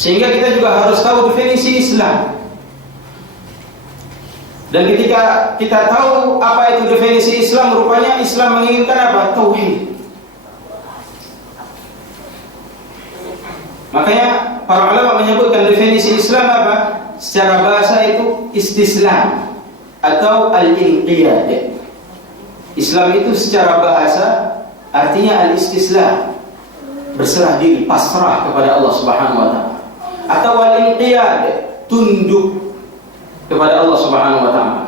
Sehingga kita juga harus tahu definisi Islam. Dan ketika kita tahu apa itu definisi Islam, rupanya Islam menginginkan apa? Tauhid. Makanya para ulama menyebutkan definisi Islam apa? Secara bahasa itu istislam atau al-inqiyad. Islam itu secara bahasa artinya al-istislam, berserah diri, pasrah kepada Allah Subhanahu wa taala. Atau al-inqiyad, tunduk kepada Allah Subhanahu wa taala.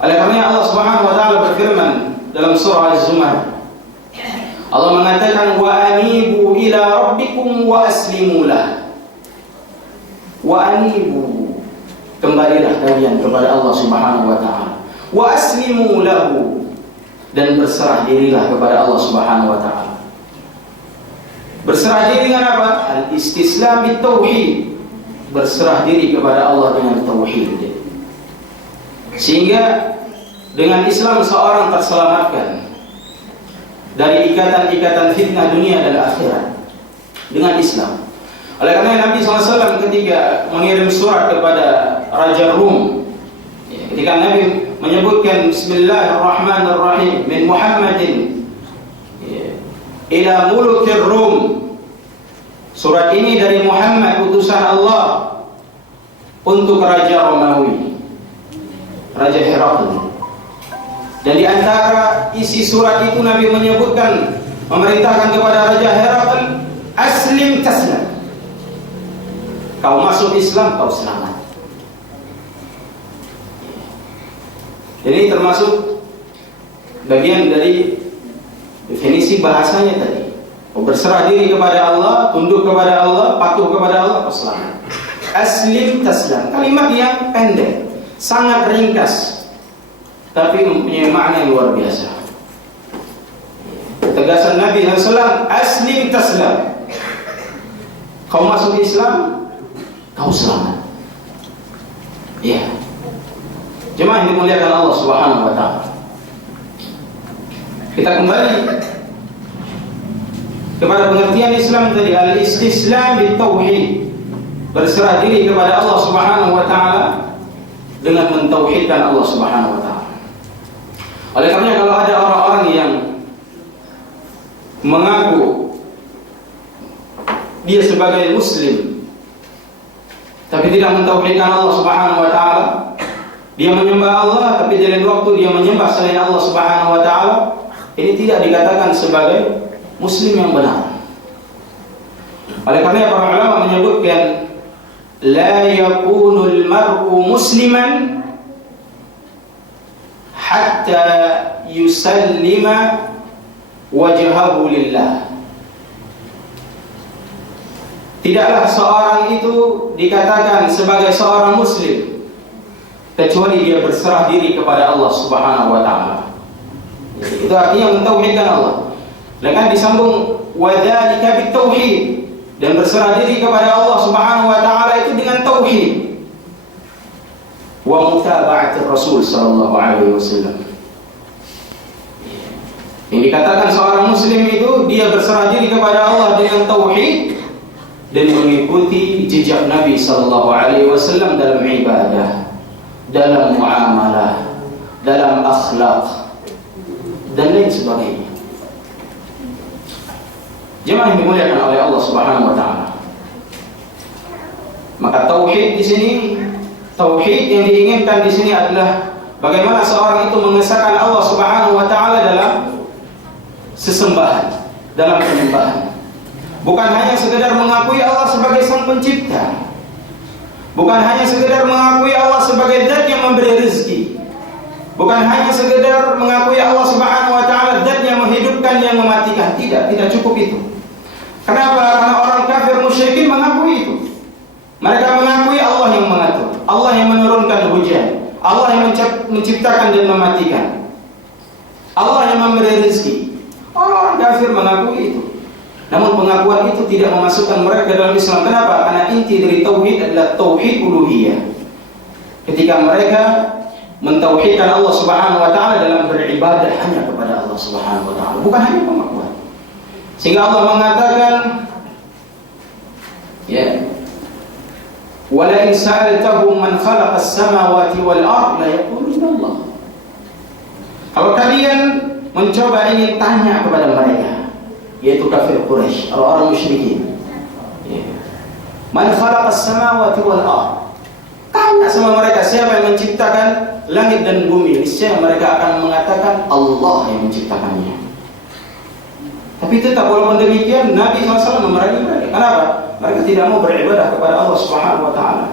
Oleh karena Allah Subhanahu wa taala berfirman dalam surah Az-Zumar, Allah mengatakan wa anibu ila rabbikum wa aslimu lah. Wa anibu, kembalilah kalian kepada Allah Subhanahu wa taala. Wa aslimu lahu, dan berserah dirilah kepada Allah Subhanahu wa taala. Berserah diri dengan apa? Al-istislam bit-tauhid, berserah diri kepada Allah dengan tauhid. Sehingga dengan Islam seorang terselamatkan dari ikatan-ikatan fitnah dunia dan akhirat. Dengan Islam. Oleh karena Nabi SAW ketika mengirim surat kepada Raja Rum, ketika Nabi menyebutkan Bismillahirrahmanirrahim min Muhammadin ila mulukir Rum, surat ini dari Muhammad utusan Allah untuk Raja Romawi, Raja Herakl. Dan di antara isi surat itu Nabi menyebutkan, memerintahkan kepada Raja Herakl, aslim taslam, kau masuk Islam kau selamat. Jadi termasuk bagian dari definisi bahasanya tadi. Berserah diri kepada Allah, tunduk kepada Allah, patuh kepada Allah, kau selamat. Aslim taslam, kalimat yang pendek, sangat ringkas, tapi mempunyai makna yang luar biasa. Tegasan Nabi SAW, aslim taslam, kau masuk Islam, kau selamat. Ya, jemaah yang dimuliakan Allah Subhanahu wa taala. Kita kembali kepada pengertian Islam tadi, al-istislam bit-tauhid, berserah diri kepada Allah Subhanahu wa taala dengan mentauhidkan Allah Subhanahu wa taala. Oleh karena kalau ada orang-orang yang mengaku dia sebagai muslim tapi tidak mentauhidkan Allah Subhanahu wa taala, dia menyembah Allah tapi di lain waktu dia menyembah selain Allah Subhanahu wa taala, ini tidak dikatakan sebagai muslim yang benar. Oleh karena para ulama menyebutkan la yakunul mar'u musliman hatta yusallima wajhahu lillah. Tidaklah seorang itu dikatakan sebagai seorang muslim kecuali dia berserah diri kepada Allah Subhanahu wa taala. Itu artinya mentauhidkan Allah. Dengan disambung wadzalika bitauhid, dan berserah diri kepada Allah Subhanahu wa taala itu dengan tauhid. Wa mutaba'atir Rasul sallallahu alaihi wasallam. Yang dikatakan seorang muslim itu dia berserah diri kepada Allah dengan tauhid dan mengikuti jejak Nabi sallallahu alaihi wasallam dalam ibadah, dalam muamalah, dalam akhlak dan lain sebagainya. Jemaah yang dimuliakan oleh Allah Subhanahu wa taala. Maka tauhid di sini, tauhid yang diinginkan di sini adalah bagaimana seorang itu mengesahkan Allah Subhanahu wa taala dalam sesembahan, dalam penyembahan. Bukan hanya sekedar mengakui Allah sebagai Sang Pencipta, bukan hanya sekedar mengakui Allah sebagai Zat yang memberi rezeki, bukan hanya sekedar mengakui Allah Subhanahu wa taala Zat yang menghidupkan, yang mematikan. Tidak cukup itu. Kenapa? Karena orang kafir musyrikin mengakui itu. Mereka mengakui Allah yang mengatur, Allah yang menurunkan hujan, Allah yang menciptakan dan mematikan, Allah yang memberi rezeki. Orang kafir mengakui itu. Namun pengakuan itu tidak memasukkan mereka ke dalam Islam. Kenapa? Karena inti dari tauhid adalah tauhid uluhiyah. Ketika mereka mentauhidkan Allah Subhanahu wa taala dalam beribadah hanya kepada Allah Subhanahu wa taala, bukan hanya pengakuan. Sehingga Allah mengatakan Wala in sa'altahum man khalaqa as-samawati wal ardh la yaquluna Allah. Kalau kalian mencoba ingin tanya kepada mereka, yaitu kafir Quraisy, orang-orang musyrikin, man khalaqa as-samawati wal ardh, tanya sama mereka siapa yang menciptakan langit dan bumi, niscaya mereka akan mengatakan Allah yang menciptakannya. Tapi tetap walaupun demikian Nabi SAW memerangi mereka. Kenapa? Mereka tidak mau beribadah kepada Allah Subhanahu wa taala.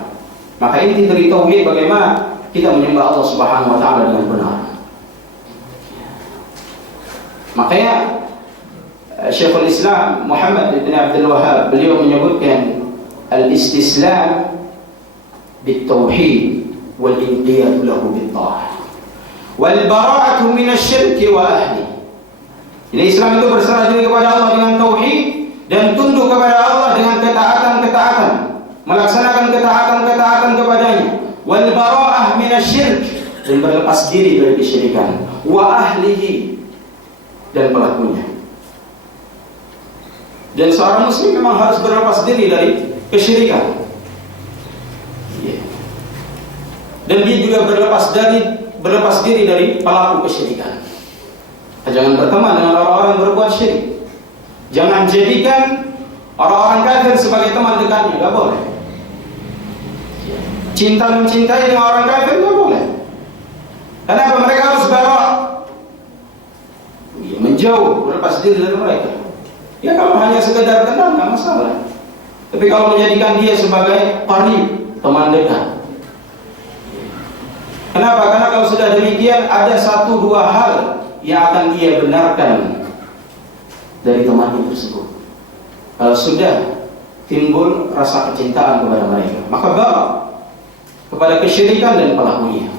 Maka ini dari tauhid, bagaimana kita menyembah Allah Subhanahu wa taala dengan benar. Makanya Syekhul Islam Muhammad bin Abdul Wahhab beliau menyebutkan al-istislam bit-tauhid wal-inqiyad lahu bit-ta'ah wal bara'atu min asy-syirki wa ahli. Jadi Islam itu berserah diri kepada Allah dengan tauhid dan tunduk kepada Allah dengan ketaatan-ketaatan, melaksanakan ketaatan-ketaatan kepadanya. Wal bara'ah min asy-syirk, dan berlepas diri dari kesyirikan. Wa ahlihi, dan pelakunya. Dan seorang muslim memang harus berlepas diri dari kesyirikan. Dan dia juga berlepas diri dari pelaku kesyirikan. Jangan berteman dengan orang-orang yang berbuat syirik. Jangan jadikan orang-orang kafir sebagai teman dekatnya, tidak boleh. Cinta mencintai dengan orang kafir tidak boleh. Kenapa? Mereka harus bara', menjauh, berlepas diri dari mereka. Ya kalau hanya sekedar kenal tidak masalah. Tapi kalau menjadikan dia sebagai qarib, teman dekat. Kenapa? Karena kalau sudah demikian ada satu dua hal yang akan ia benarkan dari temannya tersebut. Kalau sudah timbul rasa kecintaan kepada mereka, maka bara' kepada kesyirikan dan pelakunya.